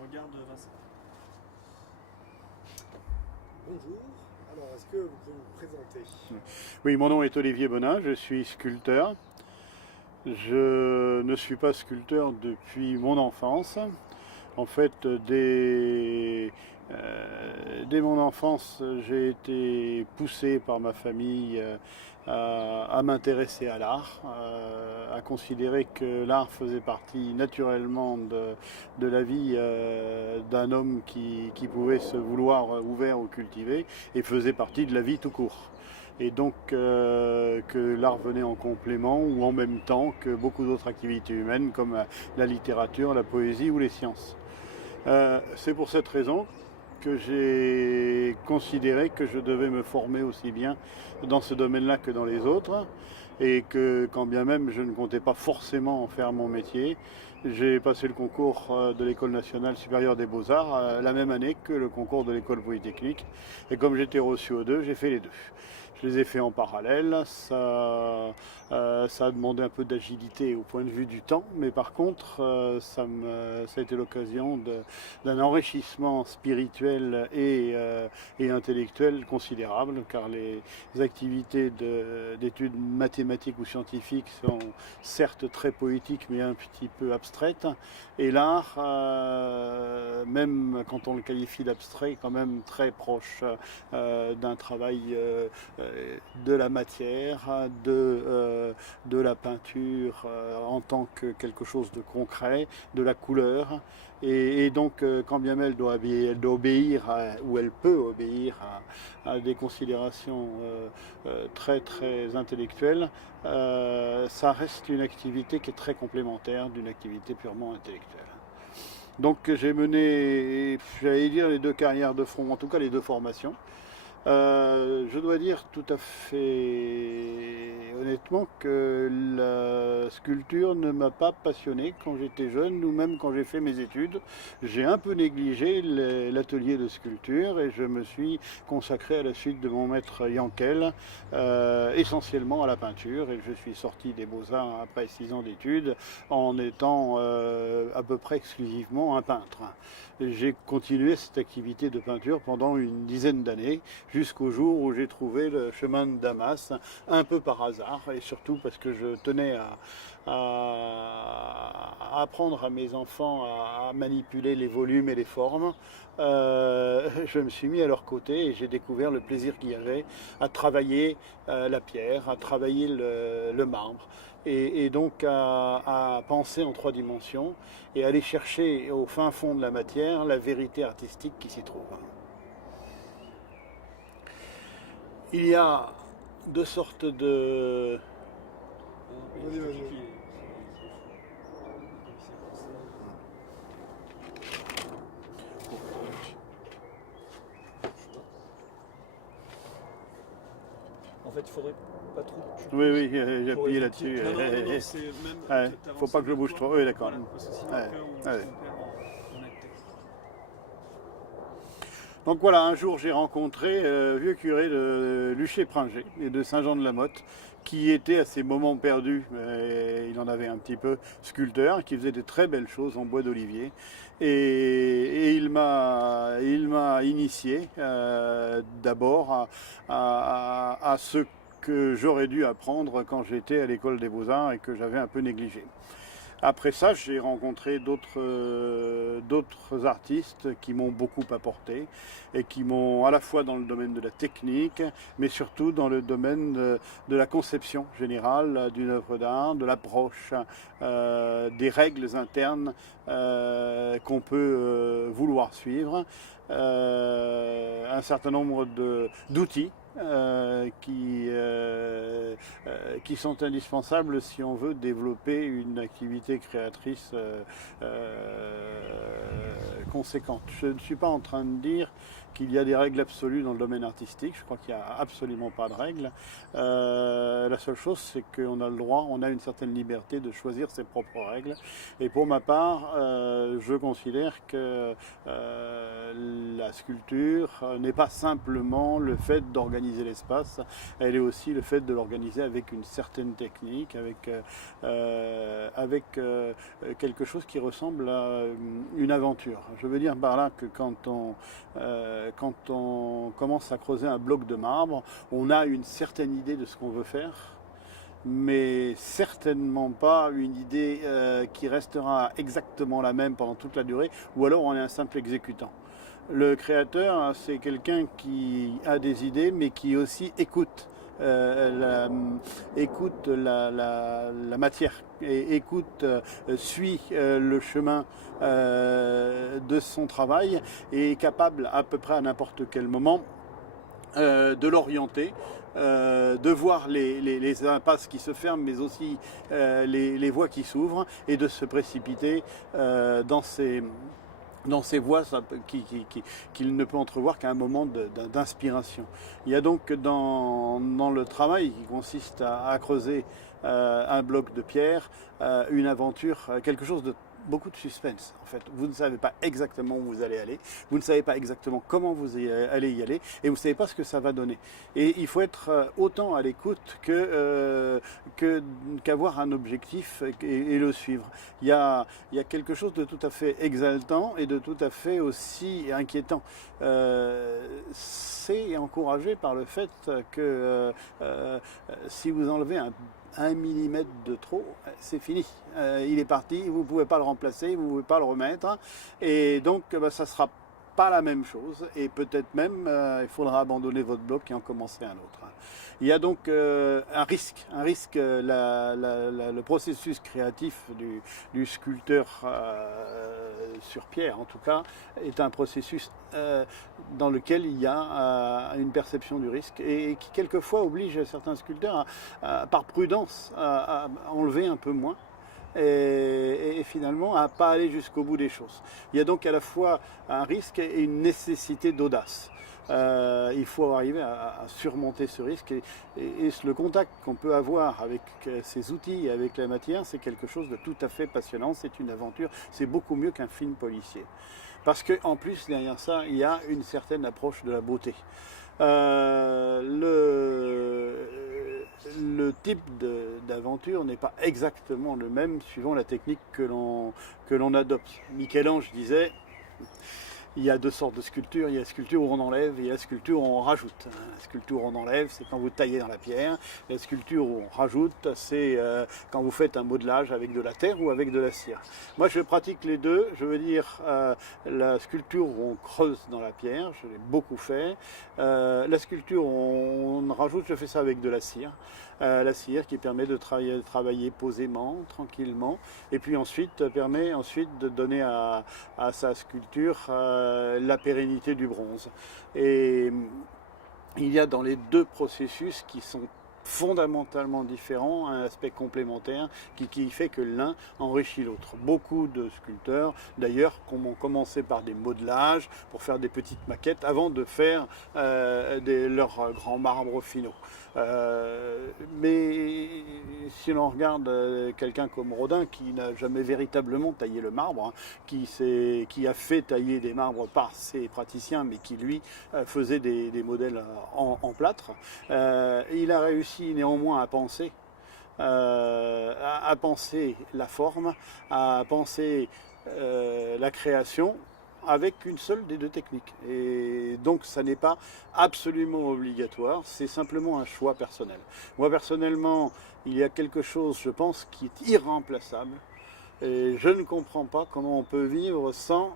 regarde Vincent. Bonjour, alors est-ce que vous pouvez vous présenter? Oui, mon nom est Olivier Bonin, je suis sculpteur. Je ne suis pas sculpteur depuis mon enfance. En fait, dès mon enfance, j'ai été poussé par ma famille à m'intéresser à l'art, à considérer que l'art faisait partie naturellement de la vie d'un homme qui pouvait se vouloir ouvert ou cultivé et faisait partie de la vie tout court. Et donc que l'art venait en complément ou en même temps que beaucoup d'autres activités humaines comme la littérature, la poésie ou les sciences. C'est pour cette raison que j'ai considéré que je devais me former aussi bien dans ce domaine-là que dans les autres, et que quand bien même je ne comptais pas forcément en faire mon métier, j'ai passé le concours de l'École nationale supérieure des beaux-arts la même année que le concours de l'École polytechnique, et comme j'étais reçu aux deux, j'ai fait les deux. Je les ai fait en parallèle, ça a demandé un peu d'agilité au point de vue du temps, mais par contre ça a été l'occasion d'un enrichissement spirituel et intellectuel considérable, car les activités d'études mathématiques ou scientifiques sont certes très poétiques mais un petit peu abstraites, et l'art, même quand on le qualifie d'abstrait, est quand même très proche d'un travail de la matière, de la peinture en tant que quelque chose de concret, de la couleur. Et donc, quand bien même elle doit obéir ou elle peut obéir à des considérations très très intellectuelles, ça reste une activité qui est très complémentaire d'une activité purement intellectuelle. Donc j'ai mené, j'allais dire, les deux carrières de front, en tout cas les deux formations. Je dois dire tout à fait honnêtement que la sculpture ne m'a pas passionné quand j'étais jeune ou même quand j'ai fait mes études. J'ai un peu négligé l'atelier de sculpture et je me suis consacré à la suite de mon maître Yankel, essentiellement à la peinture, et je suis sorti des Beaux-Arts après 6 ans d'études en étant à peu près exclusivement un peintre. J'ai continué cette activité de peinture pendant une dizaine d'années, jusqu'au jour où j'ai trouvé le chemin de Damas, un peu par hasard, et surtout parce que je tenais à apprendre à mes enfants à manipuler les volumes et les formes. Je me suis mis à leur côté et j'ai découvert le plaisir qu'il y avait à travailler la pierre, à travailler le marbre. Et donc à penser en 3 dimensions et aller chercher au fin fond de la matière la vérité artistique qui s'y trouve. Il y a 2 sortes de... Vas-y. En fait, il faudrait pas trop que tu Oui, bouges. oui, j'ai Faut appuyé éviter- là-dessus. Non, c'est même. Ouais, t'avances faut pas que je un peu bouge toi. trop. Oui, d'accord. Voilà, parce que sinon, Ouais, après, on ouais. perd en netteté. Donc voilà, un jour j'ai rencontré le vieux curé de Luché-Pringé et de Saint-Jean-de-la-Motte, qui était à ses moments perdus, il en avait un petit peu, sculpteur, qui faisait de très belles choses en bois d'olivier. Et il m'a initié d'abord à ce que j'aurais dû apprendre quand j'étais à l'école des Beaux-Arts et que j'avais un peu négligé. Après ça, j'ai rencontré d'autres artistes qui m'ont beaucoup apporté et qui m'ont, à la fois dans le domaine de la technique, mais surtout dans le domaine de la conception générale d'une œuvre d'art, de l'approche, des règles internes qu'on peut vouloir suivre, un certain nombre d'outils qui sont indispensables si on veut développer une activité créatrice conséquente. Je ne suis pas en train de dire qu'il y a des règles absolues dans le domaine artistique, je crois qu'il n'y a absolument pas de règles. La seule chose, c'est qu'on a le droit, on a une certaine liberté de choisir ses propres règles. Et pour ma part, je considère que la sculpture n'est pas simplement le fait d'organiser l'espace, elle est aussi le fait de l'organiser avec une certaine technique, avec quelque chose qui ressemble à une aventure. Je veux dire par là que quand on commence à creuser un bloc de marbre, on a une certaine idée de ce qu'on veut faire, mais certainement pas une idée qui restera exactement la même pendant toute la durée, ou alors on est un simple exécutant. Le créateur, c'est quelqu'un qui a des idées, mais qui aussi écoute la matière, et suit le chemin de son travail, et est capable à peu près à n'importe quel moment de l'orienter, de voir les impasses qui se ferment, mais aussi les voies qui s'ouvrent, et de se précipiter dans ces voies qu'il ne peut entrevoir qu'à un moment d'inspiration. Il y a donc dans le travail qui consiste à creuser un bloc de pierre, une aventure, quelque chose de beaucoup de suspense. En fait, vous ne savez pas exactement où vous allez aller, vous ne savez pas exactement comment vous allez y aller, et vous ne savez pas ce que ça va donner. Et il faut être autant à l'écoute qu'avoir un objectif et le suivre. Il y a quelque chose de tout à fait exaltant et de tout à fait aussi inquiétant. C'est encouragé par le fait que si vous enlevez un millimètre de trop, c'est fini. Il est parti, vous ne pouvez pas le remplacer, vous ne pouvez pas le remettre, et donc ça ne sera pas la même chose, et peut-être même il faudra abandonner votre bloc et en commencer un autre. Il y a donc un risque. Le processus créatif du sculpteur sur pierre, en tout cas, est un processus dans lequel il y a une perception du risque, et qui quelquefois oblige certains sculpteurs par prudence à enlever un peu moins, et finalement à ne pas aller jusqu'au bout des choses. Il y a donc à la fois un risque et une nécessité d'audace. Il faut arriver à surmonter ce risque, et le contact qu'on peut avoir avec ces outils, avec la matière, c'est quelque chose de tout à fait passionnant, c'est une aventure, c'est beaucoup mieux qu'un film policier. Parce qu'en plus, derrière ça, il y a une certaine approche de la beauté. Le type d'aventure n'est pas exactement le même suivant la technique que l'on adopte. Michel-Ange disait: il y a deux sortes de sculptures, il y a la sculpture où on enlève et il y a la sculpture où on rajoute. La sculpture où on enlève, c'est quand vous taillez dans la pierre. La sculpture où on rajoute, c'est quand vous faites un modelage avec de la terre ou avec de la cire. Moi, je pratique les deux. Je veux dire, la sculpture où on creuse dans la pierre, je l'ai beaucoup fait. La sculpture où on rajoute, je fais ça avec de la cire. La cire qui permet de travailler posément, tranquillement, et puis ensuite permet de donner à sa sculpture la pérennité du bronze. Et il y a dans les deux processus, qui sont fondamentalement différents, un aspect complémentaire qui fait que l'un enrichit l'autre. Beaucoup de sculpteurs, d'ailleurs, ont commencé par des modelages pour faire des petites maquettes avant de faire leurs grands marbres finaux. Mais si l'on regarde quelqu'un comme Rodin, qui n'a jamais véritablement taillé le marbre, qui a fait tailler des marbres par ses praticiens, mais qui lui faisait des modèles en plâtre, il a réussi néanmoins à penser la forme, à penser la création avec une seule des deux techniques. Et donc ça n'est pas absolument obligatoire, c'est simplement un choix personnel. Moi personnellement, il y a quelque chose, je pense, qui est irremplaçable. Et je ne comprends pas comment on peut vivre sans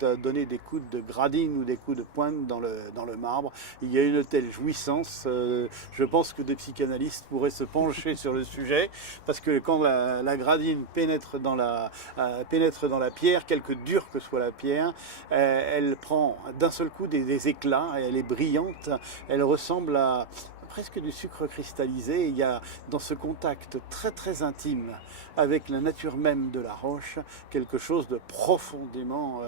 donner des coups de gradine ou des coups de pointe dans le marbre. Il y a une telle jouissance. Je pense que des psychanalystes pourraient se pencher sur le sujet, parce que quand la gradine pénètre dans la pierre, quelque dure que soit la pierre, elle prend d'un seul coup des éclats, et elle est brillante. Elle ressemble à presque du sucre cristallisé. Il y a dans ce contact très très intime avec la nature même de la roche quelque chose de profondément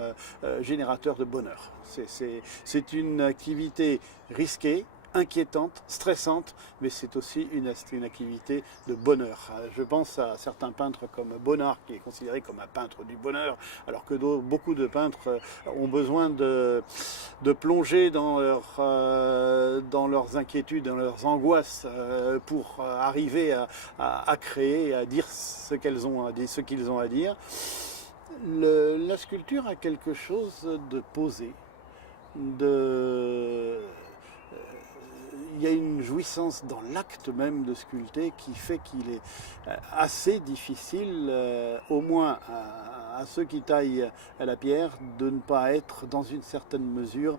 générateur de bonheur. C'est une activité risquée, inquiétante, stressante, mais c'est aussi une activité de bonheur. Je pense à certains peintres comme Bonnard, qui est considéré comme un peintre du bonheur, alors que beaucoup de peintres ont besoin de plonger dans leurs inquiétudes, dans leurs angoisses, pour arriver à créer, à dire ce qu'ils ont à dire. La sculpture a quelque chose de posé, il y a une jouissance dans l'acte même de sculpter qui fait qu'il est assez difficile, au moins à ceux qui taillent à la pierre, de ne pas être dans une certaine mesure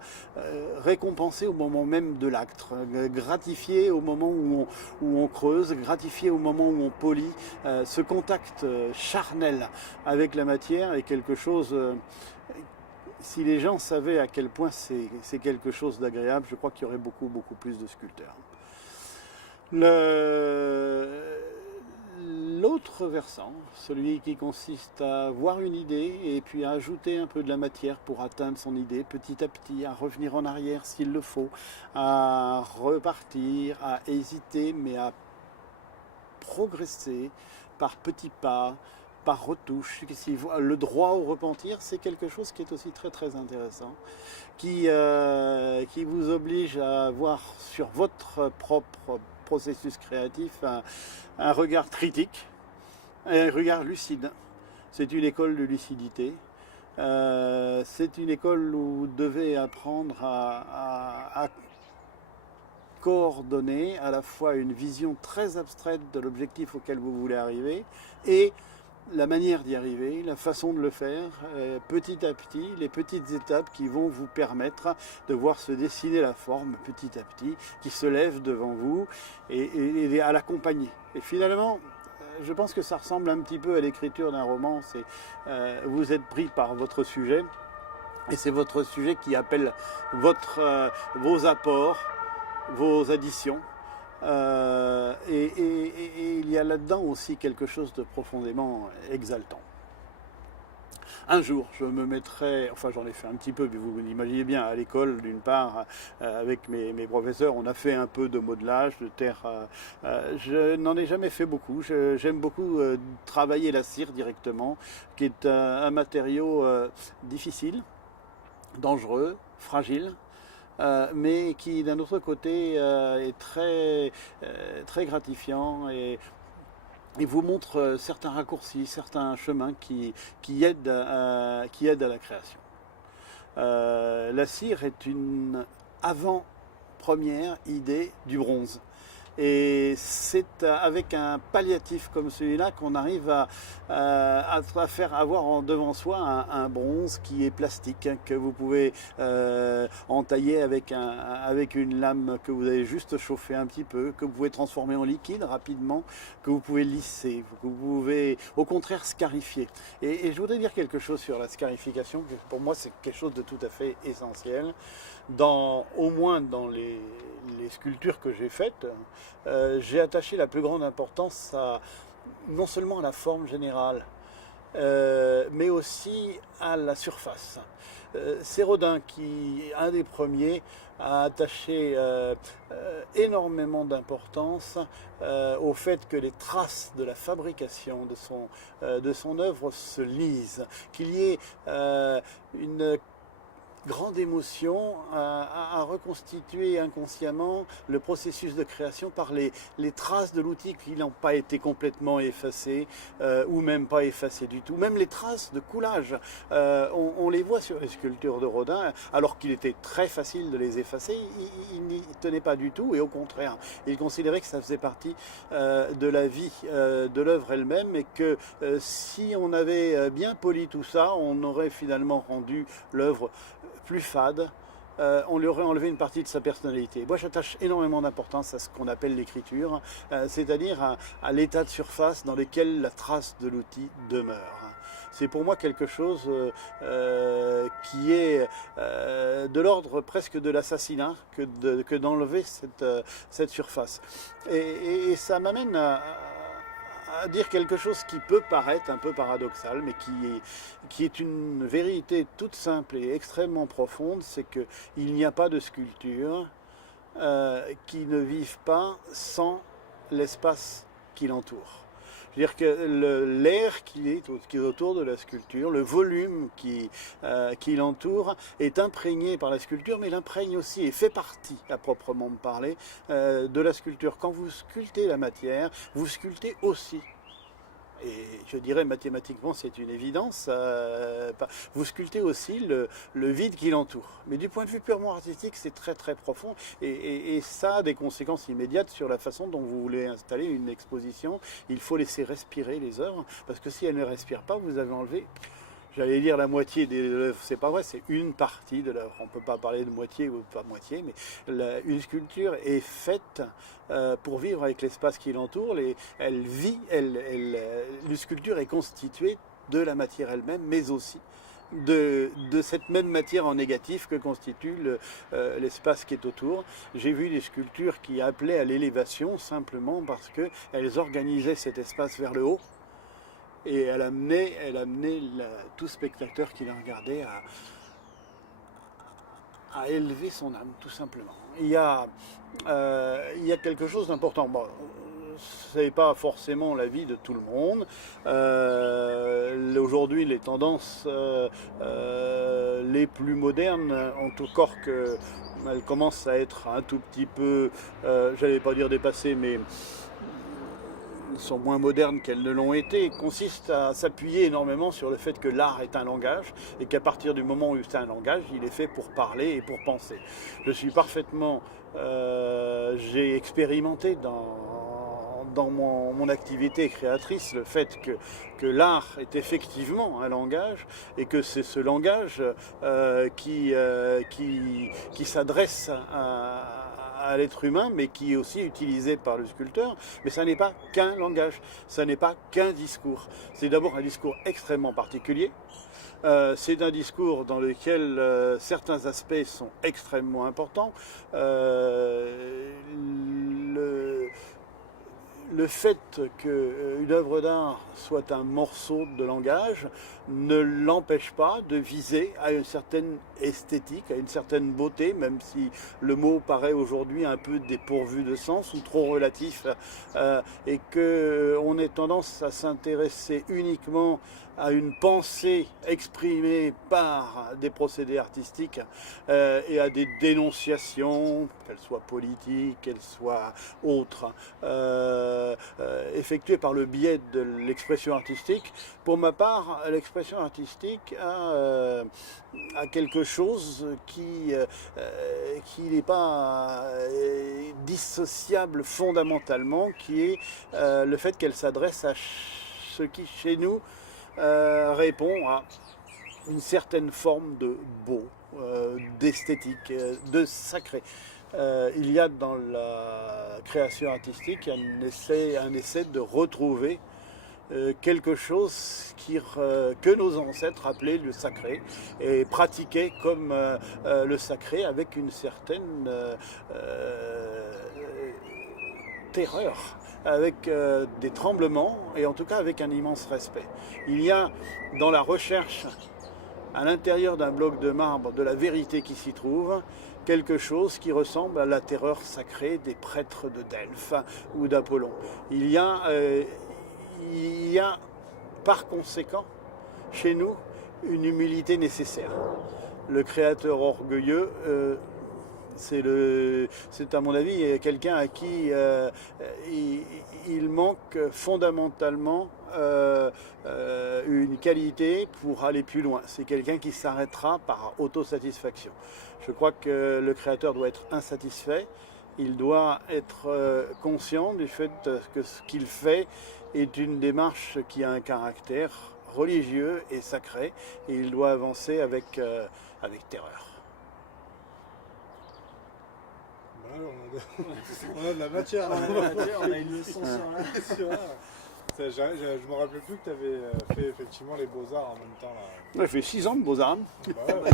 récompensé au moment même de l'acte, gratifié au moment où on creuse, gratifié au moment où on polit. Ce contact charnel avec la matière est quelque chose... Si les gens savaient à quel point c'est quelque chose d'agréable, je crois qu'il y aurait beaucoup plus de sculpteurs. L'autre versant, celui qui consiste à voir une idée et puis à ajouter un peu de la matière pour atteindre son idée petit à petit, à revenir en arrière s'il le faut, à repartir, à hésiter, mais à progresser par petits pas, par retouche. Le droit au repentir, c'est quelque chose qui est aussi très intéressant, qui vous oblige à avoir sur votre propre processus créatif un regard critique, un regard lucide. C'est une école de lucidité. C'est une école où vous devez apprendre à coordonner à la fois une vision très abstraite de l'objectif auquel vous voulez arriver et la manière d'y arriver, la façon de le faire, petit à petit, les petites étapes qui vont vous permettre de voir se dessiner la forme petit à petit, qui se lève devant vous et à l'accompagner. Et finalement, je pense que ça ressemble un petit peu à l'écriture d'un roman. Vous êtes pris par votre sujet et c'est votre sujet qui appelle vos apports, vos additions. Et il y a là-dedans aussi quelque chose de profondément exaltant. Un jour, je me mettrai, enfin j'en ai fait un petit peu, mais vous l'imaginez bien, à l'école, d'une part, avec mes professeurs, on a fait un peu de modelage, de terre. Je n'en ai jamais fait beaucoup. J'aime beaucoup travailler la cire directement, qui est un matériau difficile, dangereux, fragile. Mais qui d'un autre côté est très gratifiant et vous montre certains raccourcis, certains chemins qui aident à la création. La cire est une avant-première idée du bronze. Et c'est avec un palliatif comme celui-là qu'on arrive à faire avoir devant soi un bronze qui est plastique, que vous pouvez entailler avec une lame que vous avez juste chauffé un petit peu, que vous pouvez transformer en liquide rapidement, que vous pouvez lisser, que vous pouvez au contraire scarifier. Et je voudrais dire quelque chose sur la scarification, que pour moi c'est quelque chose de tout à fait essentiel. Au moins dans les sculptures que j'ai faites, j'ai attaché la plus grande importance non seulement à la forme générale, mais aussi à la surface. C'est Rodin qui, un des premiers, a attaché énormément d'importance au fait que les traces de la fabrication de son œuvre se lisent, qu'il y ait une grande émotion à reconstituer inconsciemment le processus de création par les traces de l'outil qui n'ont pas été complètement effacées ou même pas effacées du tout. Même les traces de coulage, on les voit sur les sculptures de Rodin, alors qu'il était très facile de les effacer, il n'y tenait pas du tout et au contraire, il considérait que ça faisait partie de la vie de l'œuvre elle-même et que si on avait bien poli tout ça, on aurait finalement rendu l'œuvre plus fade, on lui aurait enlevé une partie de sa personnalité. Moi, j'attache énormément d'importance à ce qu'on appelle l'écriture, c'est-à-dire à l'état de surface dans lequel la trace de l'outil demeure. C'est pour moi quelque chose qui est de l'ordre presque de l'assassinat que d'enlever cette surface. Et ça m'amène à dire quelque chose qui peut paraître un peu paradoxal, mais qui est une vérité toute simple et extrêmement profonde, c'est qu'il n'y a pas de sculpture qui ne vivent pas sans l'espace qui l'entoure. C'est-à-dire que l'air qui est autour de la sculpture, le volume qui l'entoure est imprégné par la sculpture, mais il imprègne aussi et fait partie, à proprement parler, de la sculpture. Quand vous sculptez la matière, vous sculptez aussi. Et je dirais mathématiquement c'est une évidence, vous sculptez aussi le vide qui l'entoure. Mais du point de vue purement artistique, c'est très très profond et ça a des conséquences immédiates sur la façon dont vous voulez installer une exposition. Il faut laisser respirer les œuvres, parce que si elles ne respirent pas, vous avez enlevé, j'allais dire la moitié de l'œuvre, c'est pas vrai, c'est une partie de l'œuvre. On ne peut pas parler de moitié ou pas moitié, mais une sculpture est faite pour vivre avec l'espace qui l'entoure. Elle vit, une sculpture est constituée de la matière elle-même, mais aussi de cette même matière en négatif que constitue l'espace qui est autour. J'ai vu des sculptures qui appelaient à l'élévation simplement parce qu'elles organisaient cet espace vers le haut. Et elle amenait tout spectateur qui la regardait à élever son âme, tout simplement. Il y a quelque chose d'important. Bon, ce n'est pas forcément l'avis de tout le monde. Aujourd'hui, les tendances les plus modernes, en tout cas qu'elles commencent à être un tout petit peu, j'allais pas dire dépassées, mais sont moins modernes qu'elles ne l'ont été, consiste à s'appuyer énormément sur le fait que l'art est un langage et qu'à partir du moment où c'est un langage, il est fait pour parler et pour penser. Je suis parfaitement... j'ai expérimenté dans mon activité créatrice le fait que l'art est effectivement un langage et que c'est ce langage qui s'adresse à l'être humain, mais qui est aussi utilisé par le sculpteur. Mais ça n'est pas qu'un langage, ça n'est pas qu'un discours. C'est d'abord un discours extrêmement particulier. C'est un discours dans lequel certains aspects sont extrêmement importants. Le fait qu'une œuvre d'art soit un morceau de langage ne l'empêche pas de viser à une certaine esthétique, à une certaine beauté, même si le mot paraît aujourd'hui un peu dépourvu de sens ou trop relatif, et qu'on ait tendance à s'intéresser uniquement à une pensée exprimée par des procédés artistiques et à des dénonciations, qu'elles soient politiques, qu'elles soient autres, effectuées par le biais de l'expression artistique. Pour ma part, l'expression artistique a quelque chose qui n'est pas dissociable fondamentalement, qui est le fait qu'elle s'adresse à ce qui, chez nous, répond à une certaine forme de beau, d'esthétique, de sacré. Il y a dans la création artistique un essai de retrouver quelque chose que nos ancêtres appelaient le sacré et pratiquaient comme le sacré avec une certaine terreur, avec des tremblements et en tout cas avec un immense respect. Il y a dans la recherche à l'intérieur d'un bloc de marbre de la vérité qui s'y trouve quelque chose qui ressemble à la terreur sacrée des prêtres de Delphes ou d'Apollon. Il y a par conséquent chez nous une humilité nécessaire. Le créateur orgueilleux c'est à mon avis quelqu'un à qui il manque fondamentalement une qualité pour aller plus loin. C'est quelqu'un qui s'arrêtera par autosatisfaction. Je crois que le créateur doit être insatisfait. Il doit être conscient du fait que ce qu'il fait est une démarche qui a un caractère religieux et sacré, et il doit avancer avec terreur. On a de la matière. On a une leçon sur là. Je me rappelais plus que tu avais fait effectivement les beaux-arts en même temps. Là. J'ai fait 6 ans de beaux-arts. C'est pas qu'il a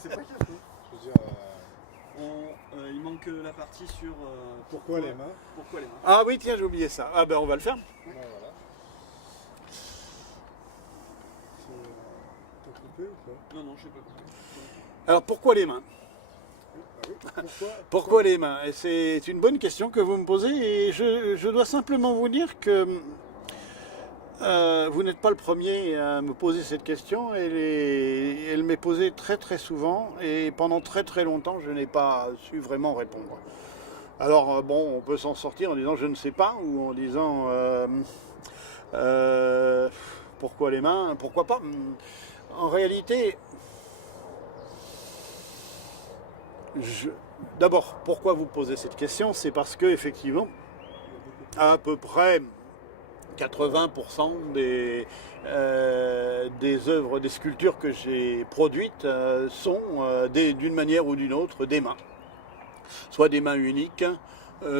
fait. Je veux dire, il manque la partie sur pourquoi les mains. Pourquoi les mains. Ah oui, tiens, j'ai oublié ça. Ah ben on va le faire. Ouais, voilà. T'as coupé ou pas? Non, je sais pas coupé. Alors pourquoi les mains? Pourquoi les mains? Et c'est une bonne question que vous me posez et je dois simplement vous dire que vous n'êtes pas le premier à me poser cette question. Elle m'est posée très très souvent et pendant très très longtemps je n'ai pas su vraiment répondre. Alors bon, on peut s'en sortir en disant je ne sais pas ou en disant pourquoi les mains, pourquoi pas. En réalité, d'abord, pourquoi vous posez cette question? C'est parce que effectivement, à peu près 80% des œuvres, des sculptures que j'ai produites sont d'une manière ou d'une autre des mains. Soit des mains uniques,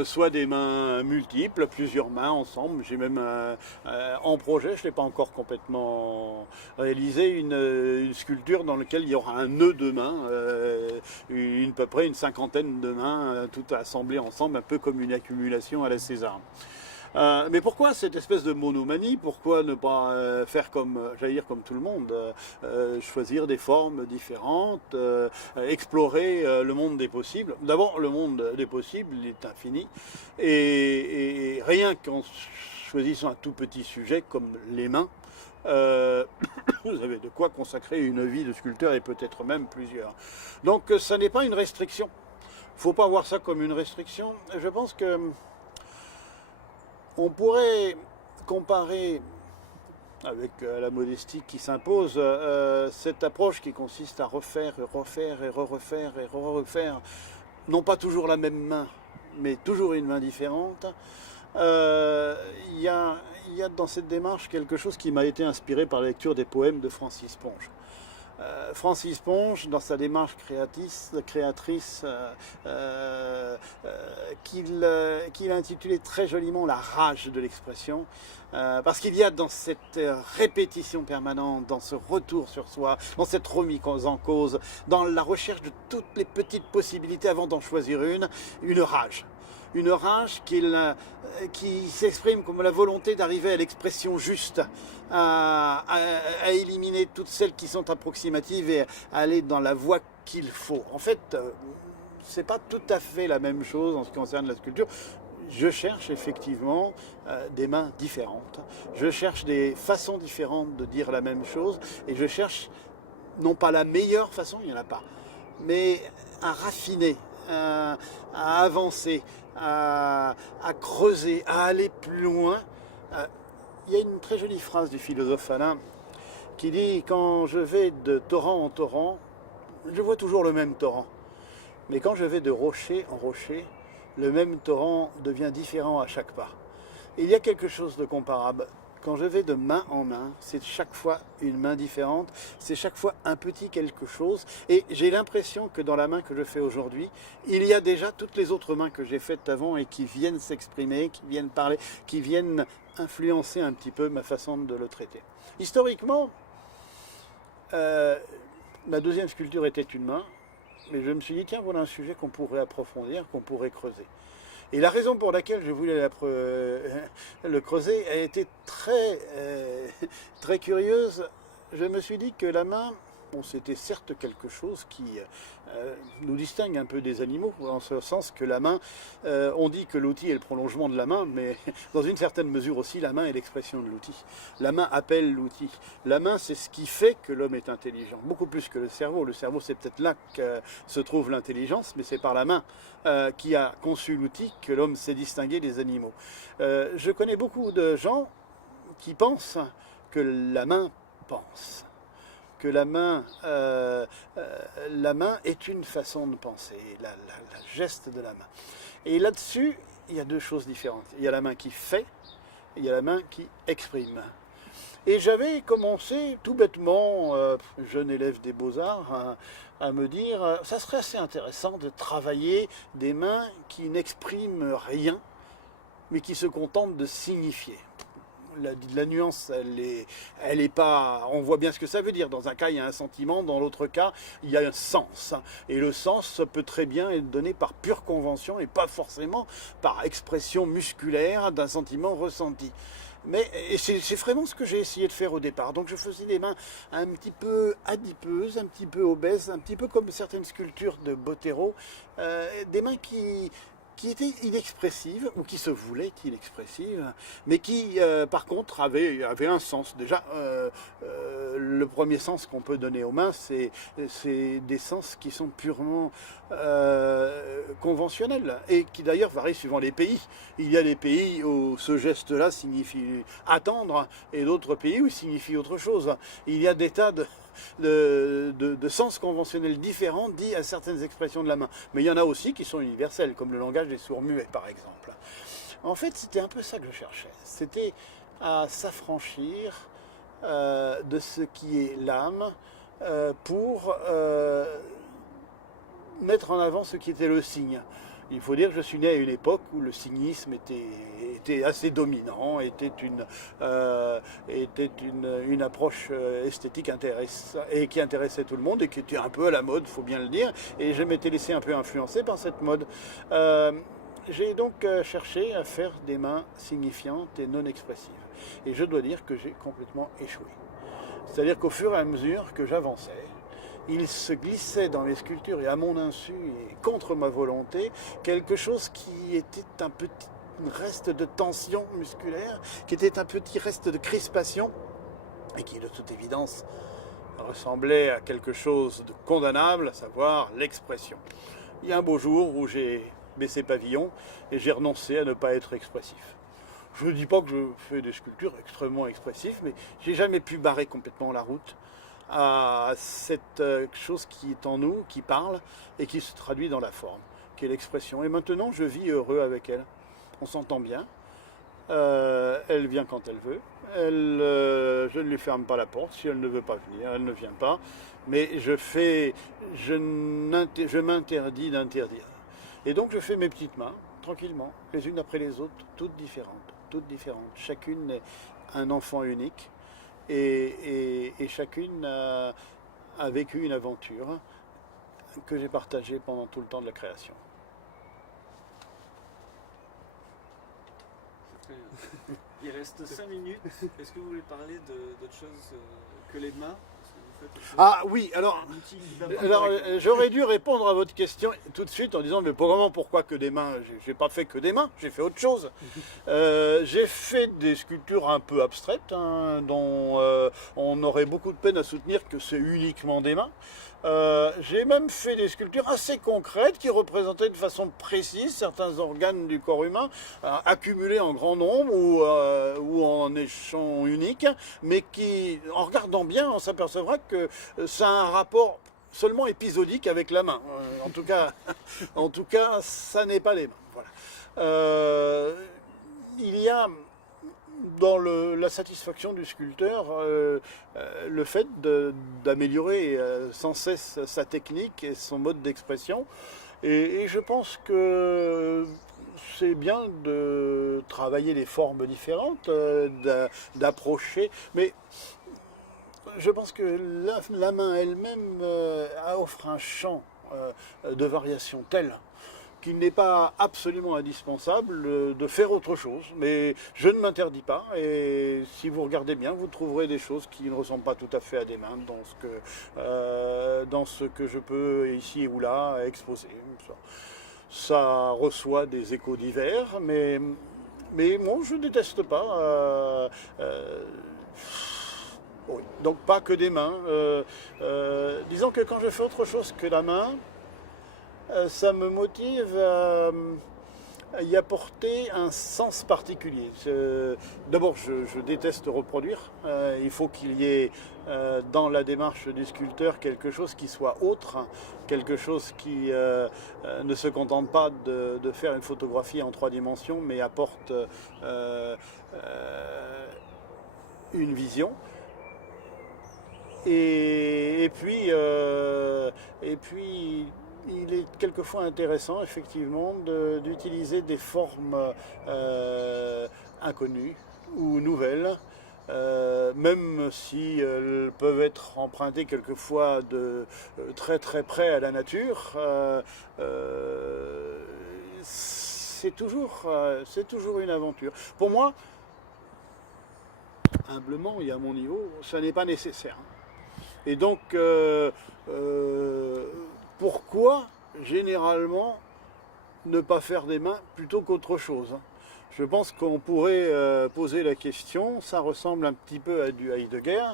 soit des mains multiples, plusieurs mains ensemble. J'ai même en projet, je ne l'ai pas encore complètement réalisé, une sculpture dans laquelle il y aura un nœud de main, à peu près une cinquantaine de mains, toutes assemblées ensemble, un peu comme une accumulation à la César. Mais pourquoi cette espèce de monomanie? Pourquoi ne pas faire comme, j'allais dire comme tout le monde, choisir des formes différentes, explorer le monde des possibles? D'abord, le monde des possibles, il est infini, et rien qu'en choisissant un tout petit sujet comme les mains, vous avez de quoi consacrer une vie de sculpteur et peut-être même plusieurs. Donc ça n'est pas une restriction. Il ne faut pas voir ça comme une restriction. Je pense que on pourrait comparer, avec la modestie qui s'impose, cette approche qui consiste à refaire, refaire et refaire et refaire, non pas toujours la même main, mais toujours une main différente. Il y a dans cette démarche quelque chose qui m'a été inspiré par la lecture des poèmes de Francis Ponge. Francis Ponge, dans sa démarche créatrice qu'il a intitulé très joliment La rage de l'expression, parce qu'il y a dans cette répétition permanente, dans ce retour sur soi, dans cette remise en cause, dans la recherche de toutes les petites possibilités avant d'en choisir une rage. Une rage qui s'exprime comme la volonté d'arriver à l'expression juste, à éliminer toutes celles qui sont approximatives et à aller dans la voie qu'il faut. En fait, c'est pas tout à fait la même chose en ce qui concerne la sculpture. Je cherche effectivement des mains différentes, je cherche des façons différentes de dire la même chose et je cherche non pas la meilleure façon, il n'y en a pas, mais à raffiner, à avancer, à creuser, à aller plus loin. Il y a une très jolie phrase du philosophe Alain qui dit: quand je vais de torrent en torrent, je vois toujours le même torrent. Mais quand je vais de rocher en rocher, le même torrent devient différent à chaque pas. Et il y a quelque chose de comparable. Quand je vais de main en main, c'est chaque fois une main différente, c'est chaque fois un petit quelque chose. Et j'ai l'impression que dans la main que je fais aujourd'hui, il y a déjà toutes les autres mains que j'ai faites avant et qui viennent s'exprimer, qui viennent parler, qui viennent influencer un petit peu ma façon de le traiter. Historiquement, ma deuxième sculpture était une main, mais je me suis dit, tiens, voilà un sujet qu'on pourrait approfondir, qu'on pourrait creuser. Et la raison pour laquelle je voulais le creuser a été très curieuse. Je me suis dit que la main, bon, c'était certes quelque chose qui nous distingue un peu des animaux, en ce sens que la main, on dit que l'outil est le prolongement de la main, mais dans une certaine mesure aussi, la main est l'expression de l'outil. La main appelle l'outil. La main, c'est ce qui fait que l'homme est intelligent, beaucoup plus que le cerveau. Le cerveau, c'est peut-être là que se trouve l'intelligence, mais c'est par la main qui a conçu l'outil que l'homme s'est distingué des animaux. Je connais beaucoup de gens qui pensent que la main pense. Que la main est une façon de penser, la geste de la main. Et là-dessus, il y a deux choses différentes. Il y a la main qui fait, et il y a la main qui exprime. Et j'avais commencé tout bêtement, jeune élève des Beaux-Arts, à me dire, ça serait assez intéressant de travailler des mains qui n'expriment rien, mais qui se contentent de signifier. La nuance, elle est pas. On voit bien ce que ça veut dire. Dans un cas, il y a un sentiment, dans l'autre cas, il y a un sens. Et le sens peut très bien être donné par pure convention et pas forcément par expression musculaire d'un sentiment ressenti. et c'est vraiment ce que j'ai essayé de faire au départ. Donc je faisais des mains un petit peu adipeuses, un petit peu obèses, un petit peu comme certaines sculptures de Botero, des mains qui étaient inexpressives, ou qui se voulaient inexpressives, mais qui, par contre, avaient un sens. Déjà, le premier sens qu'on peut donner aux mains, c'est des sens qui sont purement conventionnels, et qui d'ailleurs varient suivant les pays. Il y a des pays où ce geste-là signifie attendre, et d'autres pays où il signifie autre chose. Il y a des tas de sens conventionnels différents dits à certaines expressions de la main. Mais il y en a aussi qui sont universels, comme le langage des sourds-muets, par exemple. En fait, c'était un peu ça que je cherchais. C'était à s'affranchir de ce qui est l'âme pour mettre en avant ce qui était le signe. Il faut dire que je suis né à une époque où le signisme était assez dominant, était une approche esthétique et qui intéressait tout le monde et qui était un peu à la mode, il faut bien le dire, et je m'étais laissé un peu influencer par cette mode. J'ai donc cherché à faire des mains signifiantes et non expressives. Et je dois dire que j'ai complètement échoué. C'est-à-dire qu'au fur et à mesure que j'avançais, il se glissait dans mes sculptures et à mon insu et contre ma volonté, quelque chose qui était un petit reste de tension musculaire, qui était un petit reste de crispation et qui de toute évidence ressemblait à quelque chose de condamnable, à savoir l'expression. Il y a un beau jour où j'ai baissé pavillon et j'ai renoncé à ne pas être expressif. Je ne dis pas que je fais des sculptures extrêmement expressives, mais j'ai jamais pu barrer complètement la route à cette chose qui est en nous, qui parle et qui se traduit dans la forme, qui est l'expression. Et maintenant, je vis heureux avec elle. On s'entend bien. Elle vient quand elle veut. Je ne lui ferme pas la porte. Si elle ne veut pas venir, elle ne vient pas. Mais je m'interdis d'interdire. Et donc, je fais mes petites mains, tranquillement, les unes après les autres, toutes différentes. Chacune est un enfant unique. Et chacune a vécu une aventure que j'ai partagée pendant tout le temps de la création. C'est très bien. Il reste 5 minutes. Est-ce que vous voulez parler d'autre chose que les mains? Ah oui, alors j'aurais dû répondre à votre question tout de suite en disant mais pourquoi que des mains? J'ai pas fait que des mains, j'ai fait autre chose. J'ai fait des sculptures un peu abstraites dont on aurait beaucoup de peine à soutenir que c'est uniquement des mains. J'ai même fait des sculptures assez concrètes qui représentaient de façon précise certains organes du corps humain accumulés en grand nombre ou en échelon unique, mais qui, en regardant bien, on s'apercevra que ça a un rapport seulement épisodique avec la main. En tout cas, ça n'est pas les mains. Voilà. Il y a dans la satisfaction du sculpteur, le fait d'améliorer sans cesse sa technique et son mode d'expression. Et je pense que c'est bien de travailler des formes différentes, d'approcher. Mais je pense que la main elle-même offre un champ de variation tel qu'il n'est pas absolument indispensable de faire autre chose, mais je ne m'interdis pas, et si vous regardez bien, vous trouverez des choses qui ne ressemblent pas tout à fait à des mains dans ce que je peux ici ou là exposer. Ça reçoit des échos divers, mais moi je ne déteste pas. Oui, donc pas que des mains. Disons que quand je fais autre chose que la main, ça me motive à y apporter un sens particulier. D'abord, je déteste reproduire. Il faut qu'il y ait dans la démarche du sculpteur quelque chose qui soit autre, quelque chose qui ne se contente pas de faire une photographie en 3 dimensions, mais apporte une vision. Et puis, il est quelquefois intéressant, effectivement, d'utiliser des formes inconnues ou nouvelles, même si elles peuvent être empruntées quelquefois de très très près à la nature. C'est toujours une aventure. Pour moi, humblement et à mon niveau, ça n'est pas nécessaire. Et donc, pourquoi généralement ne pas faire des mains plutôt qu'autre chose? Je pense qu'on pourrait poser la question, ça ressemble un petit peu à du Heidegger,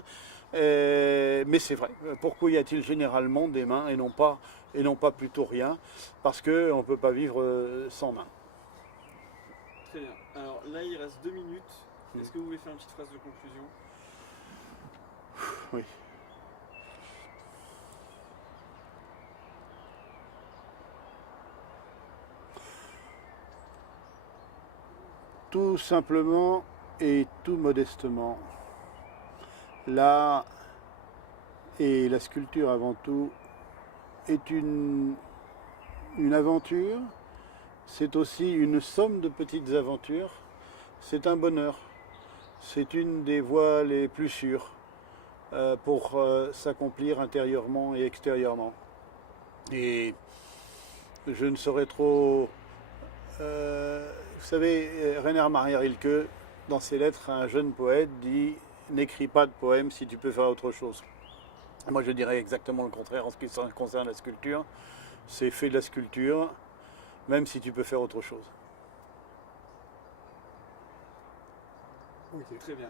mais c'est vrai. Pourquoi y a-t-il généralement des mains et non pas plutôt rien? Parce qu'on ne peut pas vivre sans mains. Très bien. Alors là, il reste 2 minutes. Est-ce que vous voulez faire une petite phrase de conclusion? Oui. Tout simplement et tout modestement, l'art et la sculpture avant tout est une aventure, c'est aussi une somme de petites aventures, c'est un bonheur, c'est une des voies les plus sûres pour s'accomplir intérieurement et extérieurement. Et je ne saurais trop... vous savez, Rainer Maria Rilke, dans ses lettres à un jeune poète, dit « N'écris pas de poème si tu peux faire autre chose ». Moi, je dirais exactement le contraire en ce qui concerne la sculpture. C'est fais de la sculpture, même si tu peux faire autre chose. Ok. Très bien.